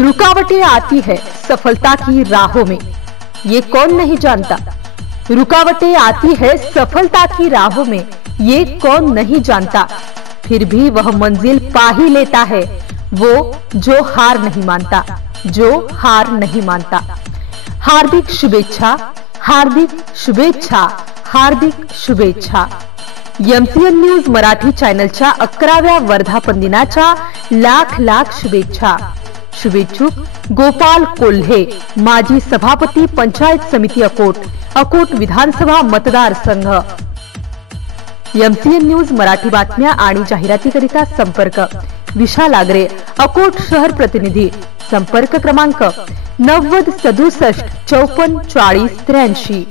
रुकावटें आती है सफलता की राहों में, ये कौन नहीं जानता। रुकावटें आती है सफलता की राहों में, ये कौन नहीं जानता। फिर भी वह मंजिल पा ही लेता है, वो जो हार नहीं मानता, जो हार नहीं मानता। हार्दिक शुभेच्छा, हार्दिक शुभेच्छा, हार्दिक शुभेच्छा। एमसीएन न्यूज मराठी चॅनलच्या 11व्या वर्धापन दिनाच्या लाख लाख शुभेच्छा। शुभेच्छुक गोपाल कोल्हे, माजी सभापती पंचायत समिती अकोट, अकोट विधानसभा मतदारसंघ। एमसीएन न्यूज मराठी बातम्या आणि जाहिरातीकरिता संपर्क विशाल आगरे, अकोट शहर प्रतिनिधी। संपर्क क्रमांक 90 67 54 40 83।